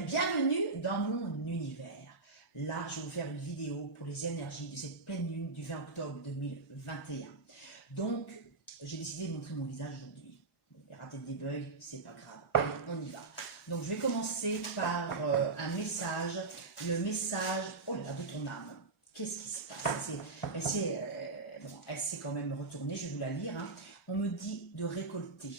bienvenue dans mon univers. Là, je vais vous faire une vidéo pour les énergies de cette pleine lune du 20 octobre 2021. Donc, j'ai décidé de montrer mon visage aujourd'hui. Il y aura peut-être des bugs, c'est pas grave. Allez, on y va. Donc, je vais commencer par un message. Le message, oh là là, de ton âme. Qu'est-ce qui se passe? Elle s'est quand même retournée, je vais vous la lire. Hein. On me dit de récolter.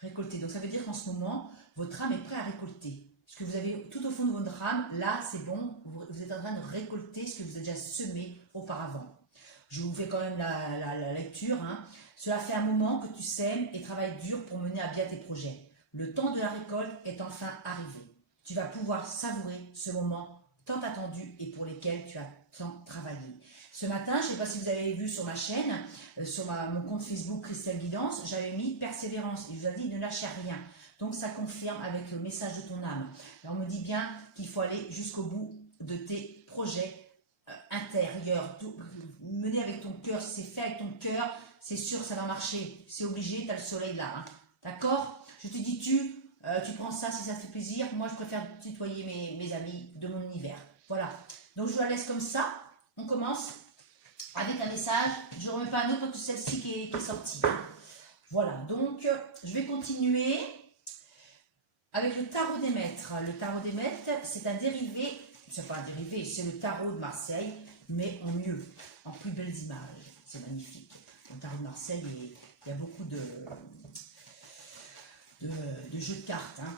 Récolter. Donc, ça veut dire qu'en ce moment, votre âme est prête à récolter. Ce que vous avez tout au fond de votre âme, là, c'est bon, vous êtes en train de récolter ce que vous avez déjà semé auparavant. Je vous fais quand même la lecture. Hein. Cela fait un moment que tu sèmes et travailles dur pour mener à bien tes projets. Le temps de la récolte est enfin arrivé. Tu vas pouvoir savourer ce moment tant attendu et pour lesquels tu as tant travaillé. Ce matin, je ne sais pas si vous avez vu sur ma chaîne, sur mon compte Facebook Christelle Guidance, j'avais mis persévérance. Il vous a dit ne lâchez rien. Donc ça confirme avec le message de ton âme. Alors, on me dit bien qu'il faut aller jusqu'au bout de tes projets intérieurs. Mener avec ton cœur, si c'est fait avec ton cœur, c'est sûr que ça va marcher. C'est obligé, tu as le soleil là. Hein. D'accord? Je te dis tu prends ça si ça te fait plaisir. Moi, je préfère tutoyer mes amis de mon univers. Voilà. Donc, je vous la laisse comme ça. On commence avec un message. Je ne remets pas un autre parce que celle-ci qui est sortie. Voilà. Donc, je vais continuer avec le tarot des maîtres. Le tarot des maîtres, c'est un dérivé. C'est pas un dérivé, c'est le tarot de Marseille, mais en mieux, en plus belles images. C'est magnifique. Le tarot de Marseille, il y a beaucoup de jeux de cartes. Hein.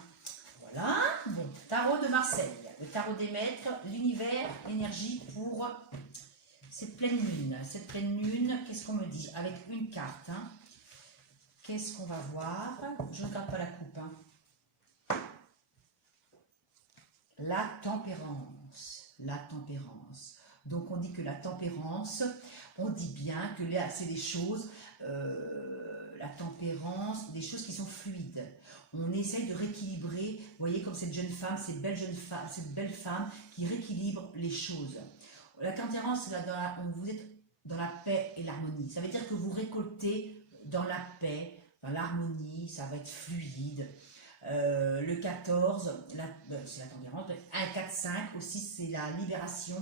Voilà. Bon, tarot de Marseille, le tarot des maîtres, l'univers, l'énergie pour cette pleine lune. Cette pleine lune, qu'est-ce qu'on me dit? Avec une carte. Hein. Qu'est-ce qu'on va voir? Je ne regarde pas la coupe. Hein. La tempérance. La tempérance. Donc on dit que la tempérance, on dit bien que là c'est des choses, la tempérance, des choses qui sont fluides. On essaye de rééquilibrer, vous voyez comme cette jeune femme, cette belle femme qui rééquilibre les choses. La tempérance, vous êtes dans la paix et l'harmonie. Ça veut dire que vous récoltez dans la paix, dans l'harmonie, ça va être fluide. Le 14, c'est la tempérance, 1, 4, 5 aussi c'est la libération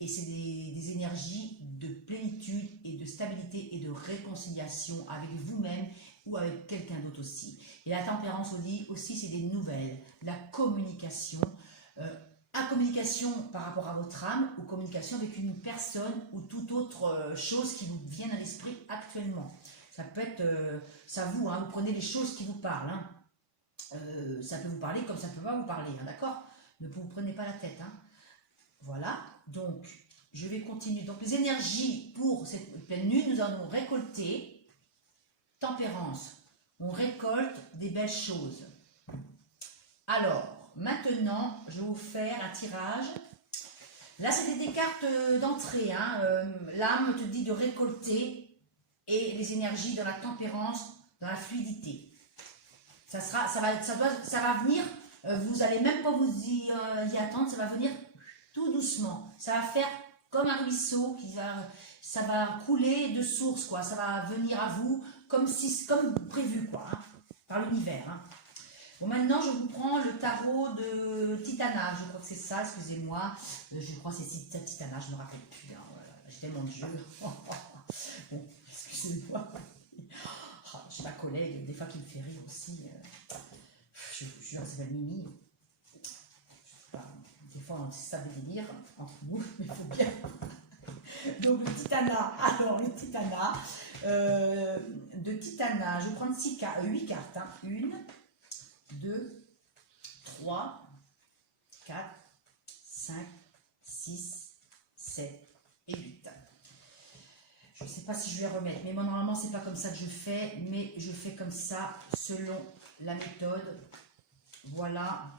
et c'est des énergies de plénitude et de stabilité et de réconciliation avec vous-même ou avec quelqu'un d'autre aussi. Et la tempérance aussi c'est des nouvelles, la communication, communication par rapport à votre âme ou communication avec une personne ou toute autre chose qui vous vient à l'esprit actuellement. Ça peut être, ça vous, hein, vous prenez les choses qui vous parlent. Hein. Ça peut vous parler comme ça ne peut pas vous parler, hein, d'accord? Ne vous prenez pas la tête. Hein. Voilà, donc je vais continuer. Donc les énergies pour cette pleine lune, nous allons récolter tempérance. On récolte des belles choses. Alors, maintenant, je vais vous faire un tirage. Là, c'était des cartes d'entrée. Hein. L'âme te dit de récolter et les énergies dans la tempérance, dans la fluidité. Ça va venir, vous n'allez même pas vous y attendre, ça va venir tout doucement. Ça va faire comme un ruisseau, ça va couler de source, quoi. Ça va venir à vous comme prévu, quoi, hein, par l'univers. Hein. Bon, maintenant, je vous prends le tarot de Titana, je crois que c'est ça, excusez-moi. Je crois que c'est Titana, je ne me rappelle plus. Hein, voilà. J'ai tellement de jeux. Bon, excusez-moi. J'ai ma collègue, des fois, qui me fait rire aussi. Je vous jure, elle s'appelle Mimi. Je sais pas, des fois, c'est ça des délires entre nous, mais il faut bien. Donc, le Titana. Alors, le Titana. De Titana, je vais prendre 8 cartes. Hein. 1, 2, 3, 4, 5, 6, 7 et 8. Je ne sais pas si je vais remettre, mais moi normalement c'est pas comme ça que je fais, mais je fais comme ça selon la méthode. Voilà.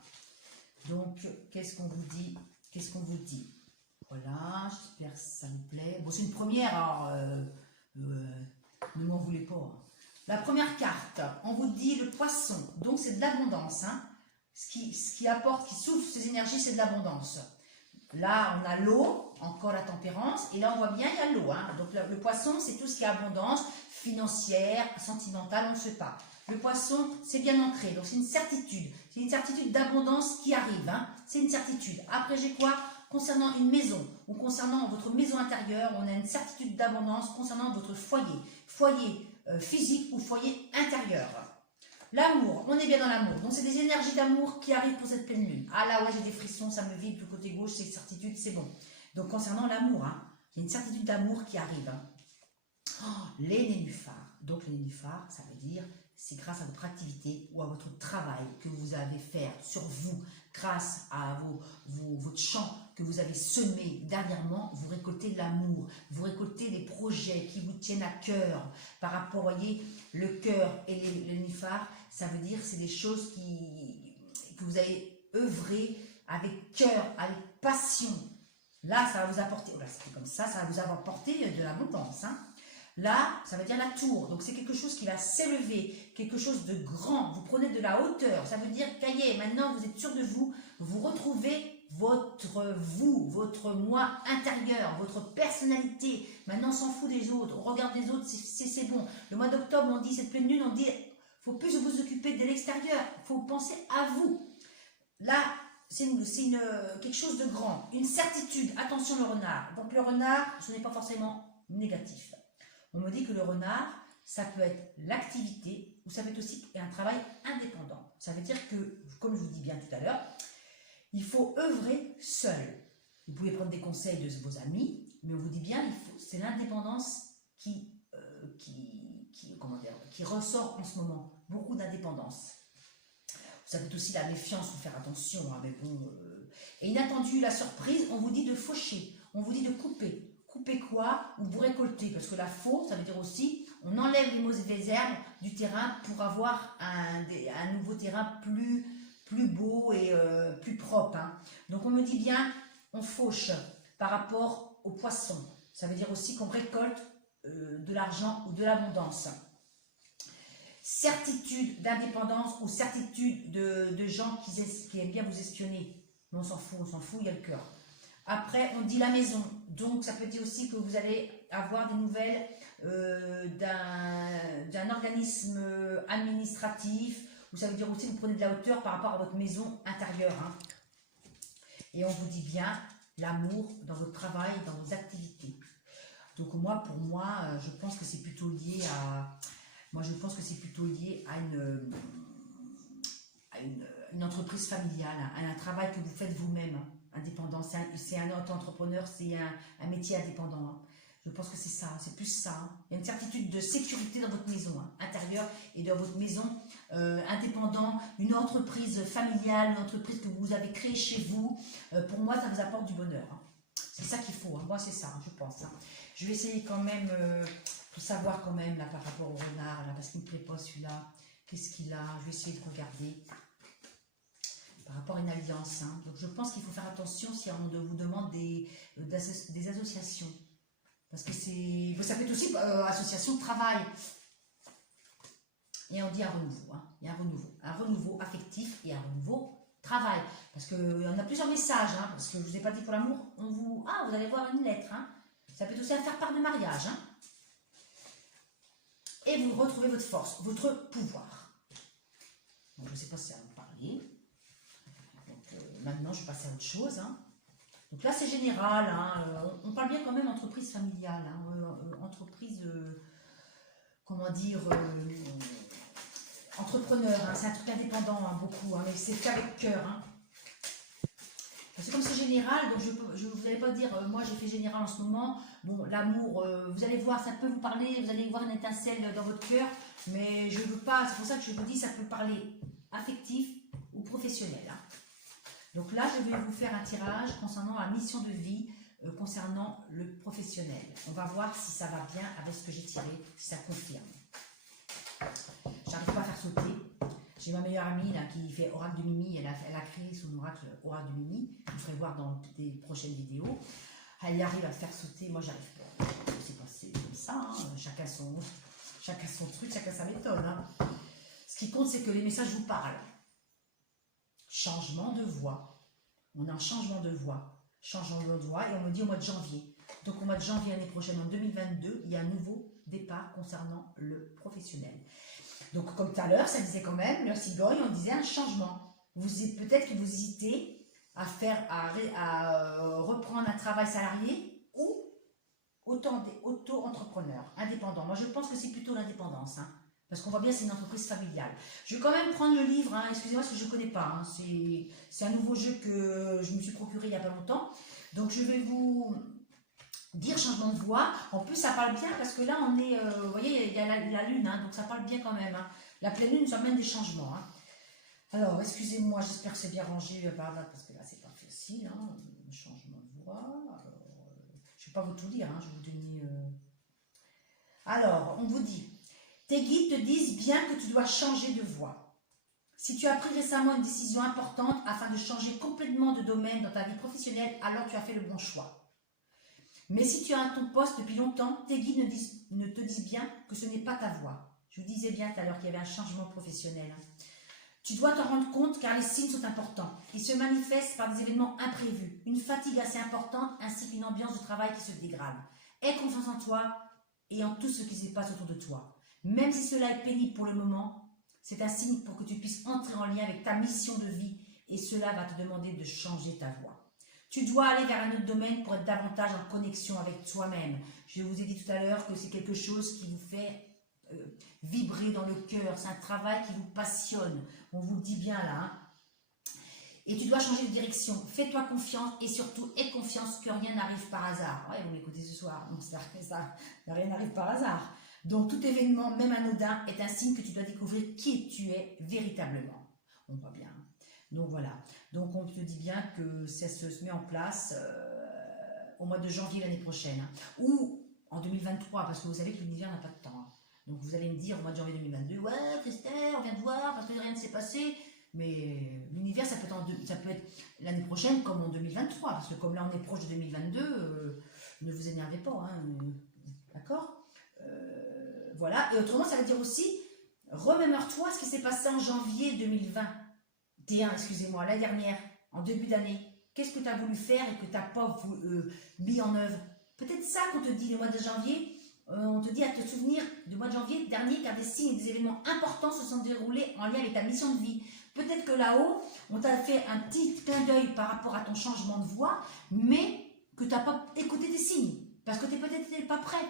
Donc qu'est-ce qu'on vous dit? Qu'est-ce qu'on vous dit? Voilà, j'espère que ça vous plaît. Bon, c'est une première, alors ne m'en voulez pas. La première carte, on vous dit le poisson, donc c'est de l'abondance. Hein. Ce qui apporte, qui souffle ces énergies, c'est de l'abondance. Là, on a l'eau, encore la tempérance, et là, on voit bien, il y a l'eau. Hein. Donc, le poisson, c'est tout ce qui est abondance, financière, sentimentale, on ne sait pas. Le poisson, c'est bien ancré, donc c'est une certitude. C'est une certitude d'abondance qui arrive. Hein. C'est une certitude. Après, j'ai quoi? Concernant une maison ou concernant votre maison intérieure, on a une certitude d'abondance concernant votre foyer. Foyer physique ou foyer intérieur. L'amour, on est bien dans l'amour. Donc, c'est des énergies d'amour qui arrivent pour cette pleine lune. Ah là, ouais, j'ai des frissons, ça me vibre du côté gauche, c'est certitude, c'est bon. Donc, concernant l'amour, hein, il y a une certitude d'amour qui arrive. Hein. Oh, les nénuphars. Donc, les nénuphars, ça veut dire, c'est grâce à votre activité ou à votre travail que vous avez fait sur vous, grâce à votre champ que vous avez semé dernièrement, vous récoltez de l'amour, vous récoltez des projets qui vous tiennent à cœur. Par rapport, voyez, le cœur et les nénuphars, ça veut dire c'est des choses que vous avez œuvré avec cœur, avec passion. Là, ça va vous apporter, voilà, c'est comme ça va vous apporter de l'abondance. Hein. Là, ça veut dire la tour. Donc, c'est quelque chose qui va s'élever, quelque chose de grand. Vous prenez de la hauteur. Ça veut dire, cahier, maintenant, vous êtes sûr de vous. Vous retrouvez votre moi intérieur, votre personnalité. Maintenant, on s'en fout des autres. On regarde les autres, c'est bon. Le mois d'octobre, on dit, cette pleine lune, on dit, faut plus vous occuper de l'extérieur. Il faut penser à vous. Là, c'est quelque chose de grand. Une certitude. Attention, le renard. Donc, le renard, ce n'est pas forcément négatif. On me dit que le renard, ça peut être l'activité ou ça peut être aussi un travail indépendant. Ça veut dire que, comme je vous dis bien tout à l'heure, il faut œuvrer seul. Vous pouvez prendre des conseils de vos amis, mais on vous dit bien, c'est l'indépendance qui ressort en ce moment. Beaucoup d'indépendance. Ça peut être aussi la méfiance, il faut faire attention. Hein, mais bon, Et inattendu, la surprise, on vous dit de faucher, on vous dit de couper. Couper quoi? Ou vous récolter, parce que la faux, ça veut dire aussi, on enlève les mauvaises herbes du terrain pour avoir un nouveau terrain plus beau et plus propre. Hein. Donc on me dit bien, on fauche par rapport aux poissons. Ça veut dire aussi qu'on récolte de l'argent ou de l'abondance. Certitude d'indépendance ou certitude de gens qui aiment bien vous espionner. Mais on s'en fout, il y a le cœur. Après, on dit la maison. Donc, ça peut dire aussi que vous allez avoir des nouvelles d'un organisme administratif. Ou ça veut dire aussi que vous prenez de la hauteur par rapport à votre maison intérieure. Hein. Et on vous dit bien l'amour dans votre travail, dans vos activités. Donc, pour moi, je pense que c'est plutôt lié à... Moi, je pense que c'est plutôt lié à une entreprise familiale, à un travail que vous faites vous-même. Hein. Indépendant, c'est un auto-entrepreneur, c'est un métier indépendant. Hein. Je pense que c'est ça, c'est plus ça. Hein. Il y a une certitude de sécurité dans votre maison hein, intérieure et dans votre maison indépendant, une entreprise familiale, une entreprise que vous avez créée chez vous. Pour moi, ça vous apporte du bonheur. Hein. C'est ça qu'il faut. Hein. Moi, c'est ça, je pense. Hein. Je vais essayer quand même de savoir quand même là par rapport au renard, là, parce qu'il ne me plaît pas celui-là. Qu'est-ce qu'il a? Je vais essayer de regarder. Par rapport à une alliance. Hein. Donc je pense qu'il faut faire attention si on vous demande des associations. Parce que ça peut être aussi association de travail. Et on dit un renouveau. Hein. Il y a un renouveau. Un renouveau affectif et un renouveau travail. Parce qu'on a plusieurs messages. Hein, parce que je ne vous ai pas dit pour l'amour. Vous allez voir une lettre. Hein. Ça peut être aussi un faire-part de mariage. Hein. Et vous retrouvez votre force, votre pouvoir. Donc je ne sais pas si ça va me parler. Maintenant, je vais passer à autre chose. Hein. Donc là, c'est général. Hein. On parle bien quand même entreprise familiale. Hein. Entreprise, comment dire, entrepreneur. Hein. C'est un truc indépendant, hein, beaucoup. Hein, mais c'est fait avec cœur. Hein. Parce que comme c'est général, donc vous n'allez pas dire, moi j'ai fait général en ce moment. Bon, l'amour, vous allez voir, ça peut vous parler. Vous allez voir une étincelle dans votre cœur. Mais je ne veux pas, c'est pour ça que je vous dis, ça peut parler affectif ou professionnel. Hein. Donc là, je vais vous faire un tirage concernant la mission de vie, concernant le professionnel. On va voir si ça va bien avec ce que j'ai tiré, si ça confirme. J'arrive pas à faire sauter. J'ai ma meilleure amie là, qui fait Oracle de Mimi, elle a créé son oracle Oracle de Mimi. Vous ferez voir dans des prochaines vidéos. Elle arrive à faire sauter, moi j'arrive pas. C'est passé comme ça, hein. Chacun son truc, chacun sa méthode. Hein. Ce qui compte, c'est que les messages vous parlent. Changement de voix. On a un changement de voix. Changement de voix et on me dit au mois de janvier. Donc au mois de janvier l'année prochaine, en 2022, il y a un nouveau départ concernant le professionnel. Donc comme tout à l'heure, ça disait quand même, le cigogne, on disait un changement. peut-être que vous hésitez à reprendre un travail salarié ou auto-entrepreneur, indépendant. Moi, je pense que c'est plutôt l'indépendance, hein, parce qu'on voit bien que c'est une entreprise familiale. Je vais quand même prendre le livre, hein, excusez-moi parce que je ne connais pas. Hein, c'est un nouveau jeu que je me suis procuré il n'y a pas longtemps. Donc, je vais vous dire changement de voix. En plus, ça parle bien parce que là, on est, vous voyez, il y a la lune, hein, donc ça parle bien quand même. Hein. La pleine lune nous amène des changements. Hein. Alors, excusez-moi, j'espère que c'est bien rangé par là, parce que là, c'est pas facile. Hein, changement de voix. Alors, je ne vais pas vous tout lire, hein, je vais vous donner... Alors, on vous dit, tes guides te disent bien que tu dois changer de voie. Si tu as pris récemment une décision importante afin de changer complètement de domaine dans ta vie professionnelle, alors tu as fait le bon choix. Mais si tu as ton poste depuis longtemps, tes guides ne te disent bien que ce n'est pas ta voie. Je vous disais bien tout à l'heure qu'il y avait un changement professionnel. Tu dois t'en rendre compte car les signes sont importants. Ils se manifestent par des événements imprévus, une fatigue assez importante ainsi qu'une ambiance de travail qui se dégrade. Aie confiance en toi et en tout ce qui se passe autour de toi. Même si cela est pénible pour le moment, c'est un signe pour que tu puisses entrer en lien avec ta mission de vie et cela va te demander de changer ta voie. Tu dois aller vers un autre domaine pour être davantage en connexion avec toi-même. Je vous ai dit tout à l'heure que c'est quelque chose qui vous fait vibrer dans le cœur. C'est un travail qui vous passionne. On vous le dit bien là. Hein. Et tu dois changer de direction. Fais-toi confiance et surtout aie confiance que rien n'arrive par hasard. Ouais, vous m'écoutez ce soir. Donc rien n'arrive par hasard. Donc tout événement, même anodin, est un signe que tu dois découvrir qui tu es véritablement. On voit bien. Donc voilà, donc on te dit bien que ça se met en place au mois de janvier l'année prochaine, hein, ou en 2023, parce que vous savez que l'univers n'a pas de temps. Hein. Donc vous allez me dire au mois de janvier 2022, ouais Christelle, on vient de voir parce que rien ne s'est passé, mais l'univers ça peut être l'année prochaine comme en 2023, parce que comme là on est proche de 2022, ne vous énervez pas, hein, d'accord, voilà, et autrement ça veut dire aussi, remémore-toi ce qui s'est passé en janvier 2020. Excusez-moi, l'année dernière, en début d'année, qu'est-ce que tu as voulu faire et que tu n'as pas mis en œuvre? Peut-être ça qu'on te dit le mois de janvier, on te dit à te souvenir du mois de janvier dernier car des signes et des événements importants se sont déroulés en lien avec ta mission de vie. Peut-être que là-haut, on t'a fait un petit clin d'œil par rapport à ton changement de voie, mais que tu n'as pas écouté tes signes, parce que tu peut-être pas prêt.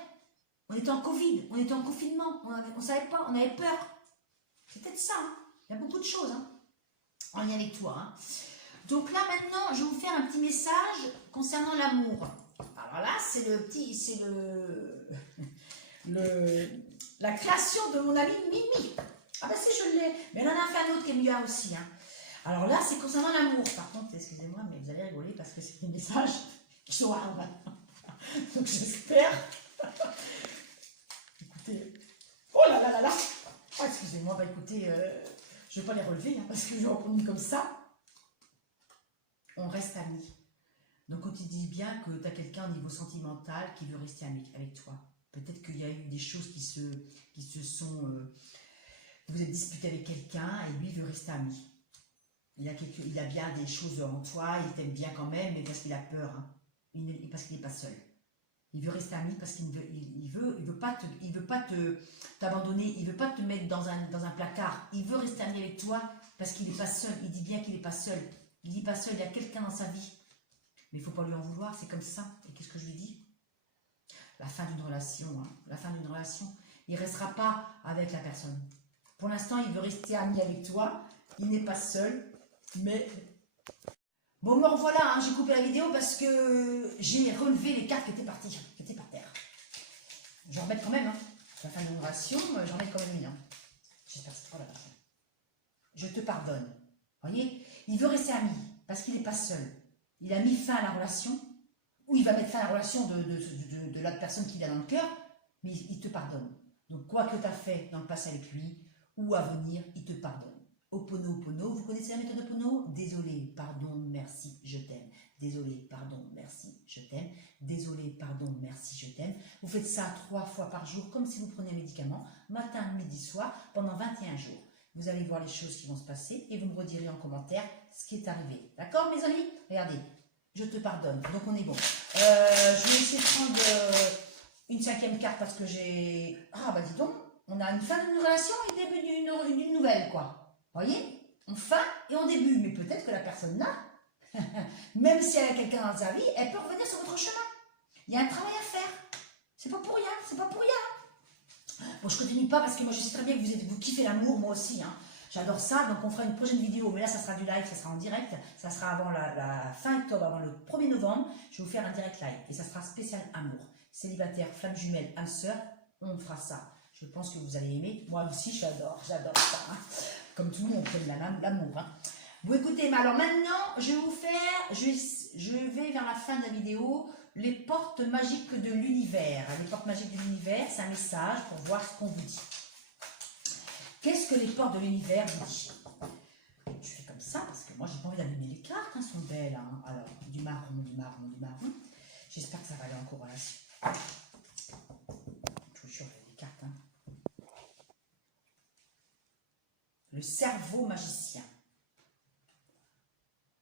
On était en Covid, on était en confinement, on ne savait pas, on avait peur. C'est peut-être ça, hein. Il y a beaucoup de choses, hein, en lien avec toi. Hein. Donc là maintenant, je vais vous faire un petit message concernant l'amour. Alors là, c'est la création de mon ami Mimi. Ah ben si je l'ai, mais elle en a fait un autre qui est mieux aussi. Hein. Alors là, c'est concernant l'amour. Par contre, excusez-moi, mais vous allez rigoler parce que c'est des messages qui sont hard. Donc j'espère. Écoutez. Oh là là là là. Oh, excusez-moi, bah écoutez, je ne vais pas les relever hein, parce que je vais reprendre comme ça. On reste amis. Donc on te dit bien que tu as quelqu'un au niveau sentimental qui veut rester ami avec toi. Peut-être qu'il y a eu des choses qui se sont... vous êtes disputé avec quelqu'un et lui veut rester ami. Il a bien des choses en toi, il t'aime bien quand même, mais parce qu'il a peur. Hein. Parce qu'il n'est pas seul. Il veut rester ami parce qu'il veut pas t'abandonner, il veut pas te mettre dans un placard. Il veut rester ami avec toi parce qu'il n'est pas seul. Il dit bien qu'il n'est pas seul. Il dit pas seul, il y a quelqu'un dans sa vie. Mais il ne faut pas lui en vouloir, c'est comme ça. Et qu'est-ce que je lui dis? La fin d'une relation, hein. La fin d'une relation. Il ne restera pas avec la personne. Pour l'instant, il veut rester ami avec toi. Il n'est pas seul, mais... Bon, me revoilà, hein. J'ai coupé la vidéo parce que j'ai relevé les cartes qui étaient parties, qui étaient par terre. J'en remets quand même, hein. La fin d'une relation, j'en mets quand même une. Hein. J'espère que c'est pas la personne. Je te pardonne. Vous voyez? Il veut rester ami parce qu'il n'est pas seul. Il a mis fin à la relation, ou il va mettre fin à la relation de la personne qu'il a dans le cœur, mais il te pardonne. Donc, quoi que tu as fait dans le passé avec lui, ou à venir, il te pardonne. Oponopono, vous connaissez la méthode Opono? Désolé, pardon, merci, je t'aime. Désolé, pardon, merci, je t'aime. Désolé, pardon, merci, je t'aime. Vous faites ça 3 fois par jour, comme si vous preniez un médicament, matin, midi, soir, pendant 21 jours. Vous allez voir les choses qui vont se passer et vous me redirez en commentaire ce qui est arrivé. D'accord, mes amis? Regardez, je te pardonne. Donc, on est bon. Je vais essayer de prendre une 5e carte parce que j'ai... Ah, bah dis donc, on a une fin d'une relation et début d'une nouvelle, quoi. Vous voyez? on fin et on début. Mais peut-être que la personne là, même si elle a quelqu'un dans sa vie, elle peut revenir sur votre chemin. Il y a un travail à faire. C'est pas pour rien, c'est pas pour rien. Bon, je continue pas parce que moi je sais très bien que vous kiffez l'amour, moi aussi. Hein. J'adore ça, donc on fera une prochaine vidéo. Mais là, ça sera du live, ça sera en direct. Ça sera avant la fin octobre, avant le 1er novembre. Je vais vous faire un direct live. Et ça sera spécial amour. Célibataire, flamme jumelle, âme sœur, on fera ça. Je pense que vous allez aimer. Moi aussi, j'adore ça. Hein. Comme tout le monde, on aime l'amour. Hein. Bon, écoutez, mais alors maintenant, je vais vous faire, je vais vers la fin de la vidéo, les portes magiques de l'univers. Les portes magiques de l'univers, c'est un message pour voir ce qu'on vous dit. Qu'est-ce que les portes de l'univers vous disent? Je fais comme ça parce que moi, j'ai pas envie d'allumer les cartes, elles sont belles. Hein. Alors, du marron, du marron, du marron. J'espère que ça va aller en corrélation. Je vous jure, les cartes. Hein. Le cerveau magicien.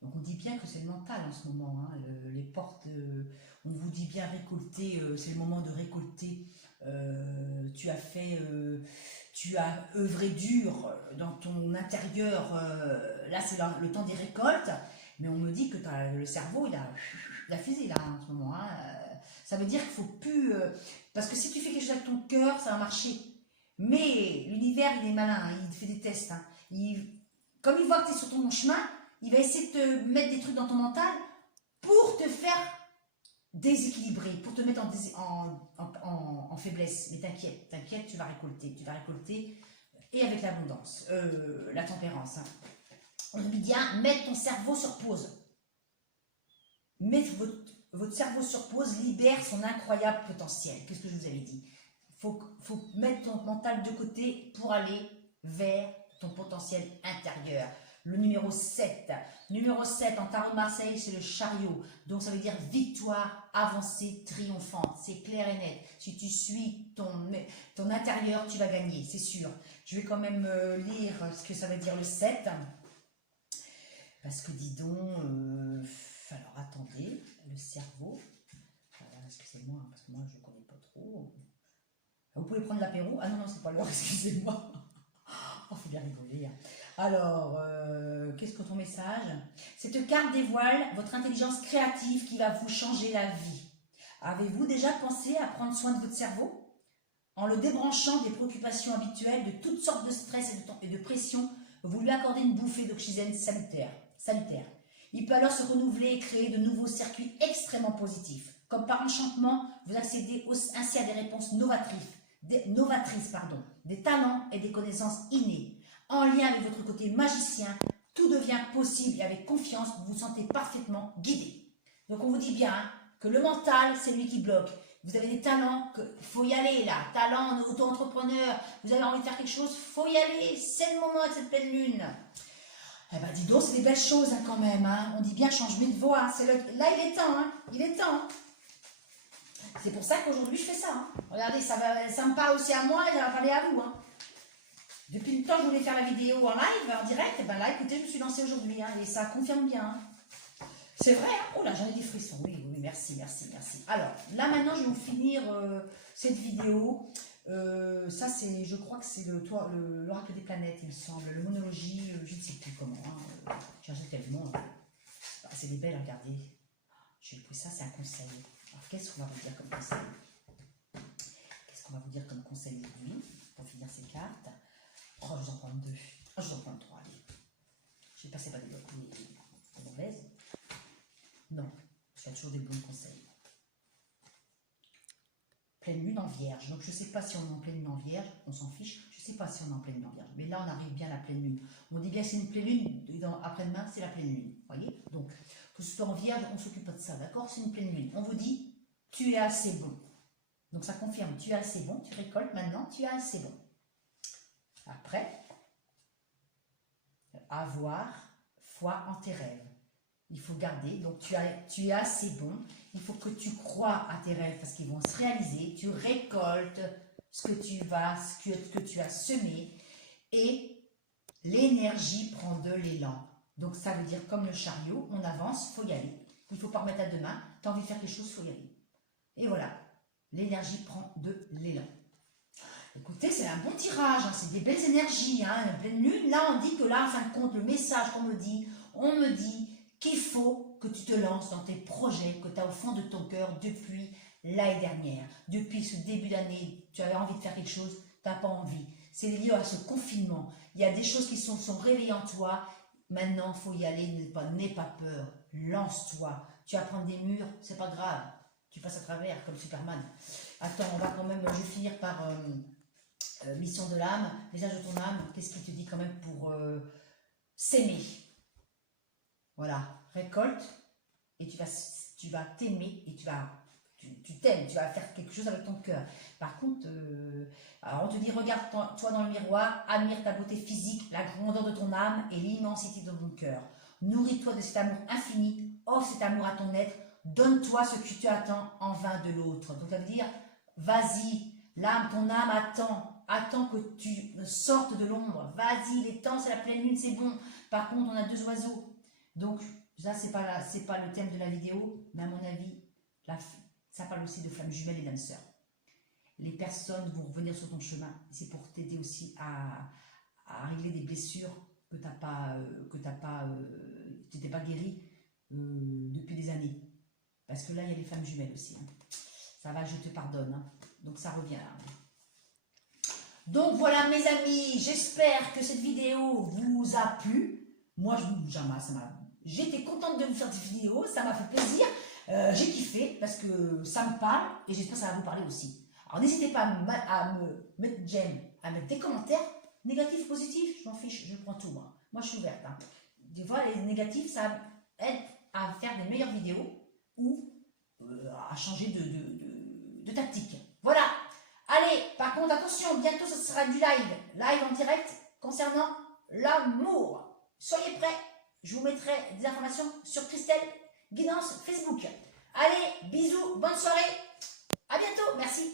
Donc on dit bien que c'est le mental en ce moment, hein, les portes, on vous dit bien récolter, c'est le moment de récolter, tu as œuvré dur dans ton intérieur, là c'est le temps des récoltes, mais on me dit que le cerveau il a fusé là en ce moment, hein, ça veut dire qu'il ne faut plus, parce que si tu fais quelque chose avec ton cœur, ça va marcher, mais l'univers il est malin, hein, il fait des tests, hein, comme il voit que tu es sur ton chemin, il va essayer de te mettre des trucs dans ton mental pour te faire déséquilibrer, pour te mettre en faiblesse. Mais t'inquiète, tu vas récolter, et avec l'abondance, la tempérance. Hein. On dit bien, mettre ton cerveau sur pause. Mettre votre cerveau sur pause libère son incroyable potentiel. Qu'est-ce que je vous avais dit? Faut mettre ton mental de côté pour aller vers ton potentiel intérieur. Le numéro 7. Numéro 7, en tarot de Marseille, c'est le chariot. Donc, ça veut dire victoire, avancée, triomphante. C'est clair et net. Si tu suis ton intérieur, tu vas gagner, c'est sûr. Je vais quand même lire ce que ça veut dire le 7. Parce que, dis donc, alors, attendez, le cerveau. Alors, excusez-moi, parce que moi, je ne connais pas trop. Vous pouvez prendre l'apéro. Ah non, non, c'est pas l'heure, excusez-moi. Oh, faut bien rigoler. Hein. Alors, qu'est-ce que ton message? Cette carte dévoile votre intelligence créative qui va vous changer la vie. Avez-vous déjà pensé à prendre soin de votre cerveau? En le débranchant des préoccupations habituelles, de toutes sortes de stress et de pression, vous lui accordez une bouffée d'oxygène salutaire. Il peut alors se renouveler et créer de nouveaux circuits extrêmement positifs. Comme par enchantement, vous accédez ainsi à des réponses novatrices, des talents et des connaissances innées. En lien avec votre côté magicien, tout devient possible et avec confiance, vous vous sentez parfaitement guidé. Donc on vous dit bien hein, que le mental, c'est lui qui bloque. Vous avez des talents, il faut y aller là. Talent, auto-entrepreneur, vous avez envie de faire quelque chose, il faut y aller. C'est le moment avec cette pleine lune. Eh ben dis donc, c'est des belles choses hein, quand même. Hein. On dit bien changement de voix. Hein. Là, il est temps. Hein. Il est temps. Hein. C'est pour ça qu'aujourd'hui, je fais ça. Hein. Regardez, ça me parle aussi à moi et ça va parler à vous. Hein. Depuis le temps que je voulais faire la vidéo en live, en direct, et ben là, écoutez, je me suis lancée aujourd'hui. Hein, et ça confirme bien. Hein. C'est vrai. Hein. Oh là, j'en ai des frissons. Oui, oui, merci. Alors, là, maintenant, je vais vous finir cette vidéo. Ça, c'est, je crois que c'est l'oracle des planètes, il me semble. Le monologie, je ne sais plus comment. Hein. J'ai tellement. C'est des belles, regardez. Je vais ça, c'est un conseil. Alors, qu'est-ce qu'on va vous dire comme conseil? Qu'est-ce qu'on va vous dire comme conseil aujourd'hui pour finir ces cartes? Oh, je vous en prends deux. Oh, je vous en prends trois, allez. Je sais pas, c'est pas des mauvaises. Non, il y a toujours des bons conseils. Pleine lune en vierge. Donc, je ne sais pas si on est en pleine lune en vierge, on s'en fiche. Je ne sais pas si on est en pleine lune en vierge. Mais là, on arrive bien à la pleine lune. On dit bien que c'est une pleine lune. Après-demain, c'est la pleine lune. Vous voyez? Donc, que ce soit en vierge, on ne s'occupe pas de ça. D'accord? C'est une pleine lune. On vous dit, tu es assez bon. Donc, ça confirme, tu es assez bon. Tu récoltes maintenant, tu es assez bon. Après, avoir foi en tes rêves. Il faut garder, donc tu es assez bon, il faut que tu crois à tes rêves parce qu'ils vont se réaliser, tu récoltes ce que tu as semé et l'énergie prend de l'élan. Donc ça veut dire comme le chariot, on avance, il faut y aller. Il ne faut pas remettre à demain, tu as envie de faire quelque chose, il faut y aller. Et voilà, l'énergie prend de l'élan. Écoutez, c'est un bon tirage, hein, c'est des belles énergies, hein, une pleine lune. Là, on dit que là, en fin de compte, le message qu'on me dit, on me dit qu'il faut que tu te lances dans tes projets que tu as au fond de ton cœur depuis l'année dernière. Depuis ce début d'année, tu avais envie de faire quelque chose, tu n'as pas envie. C'est lié à ce confinement. Il y a des choses qui sont réveillées en toi. Maintenant, il faut y aller, n'aie pas peur, lance-toi. Tu vas prendre des murs, c'est pas grave. Tu passes à travers comme Superman. Attends, on va quand même, je vais finir par mission de l'âme, message de ton âme. Qu'est-ce qu'il te dit quand même pour s'aimer? Voilà, récolte et tu vas t'aimer et tu t'aimes, tu vas faire quelque chose avec ton cœur. Par contre, alors on te dit, regarde-toi dans le miroir, admire ta beauté physique, la grandeur de ton âme et l'immensité de ton cœur. Nourris-toi de cet amour infini, offre cet amour à ton être, donne-toi ce que tu attends en vain de l'autre. Donc ça veut dire, vas-y, l'âme, ton âme attend que tu sortes de l'ombre. Vas-y, il est temps, c'est la pleine lune, c'est bon. Par contre, on a 2 oiseaux. Donc, ça, c'est pas le thème de la vidéo, mais à mon avis, ça parle aussi de flammes jumelles et d'âmes sœurs. Les personnes vont revenir sur ton chemin. C'est pour t'aider aussi à régler des blessures que tu n'étais pas guéri depuis des années. Parce que là, il y a les flammes jumelles aussi. Hein. Ça va, je te pardonne. Hein. Donc, ça revient là. Donc, voilà, mes amis. J'espère que cette vidéo vous a plu. Moi, j'étais contente de vous faire cette vidéo. Ça m'a fait plaisir. J'ai kiffé parce que ça me parle et j'espère que ça va vous parler aussi. Alors, n'hésitez pas à me mettre j'aime, à mettre des commentaires, négatifs, positifs, je m'en fiche, je prends tout moi. Moi, je suis ouverte. Hein. Des fois, les négatifs, ça aide à faire des meilleures vidéos ou à changer de tactique. Voilà. Allez, par contre, attention, bientôt, ce sera du live en direct concernant l'amour. Soyez prêts, je vous mettrai des informations sur Christelle Guidance Facebook. Allez, bisous, bonne soirée, à bientôt, merci.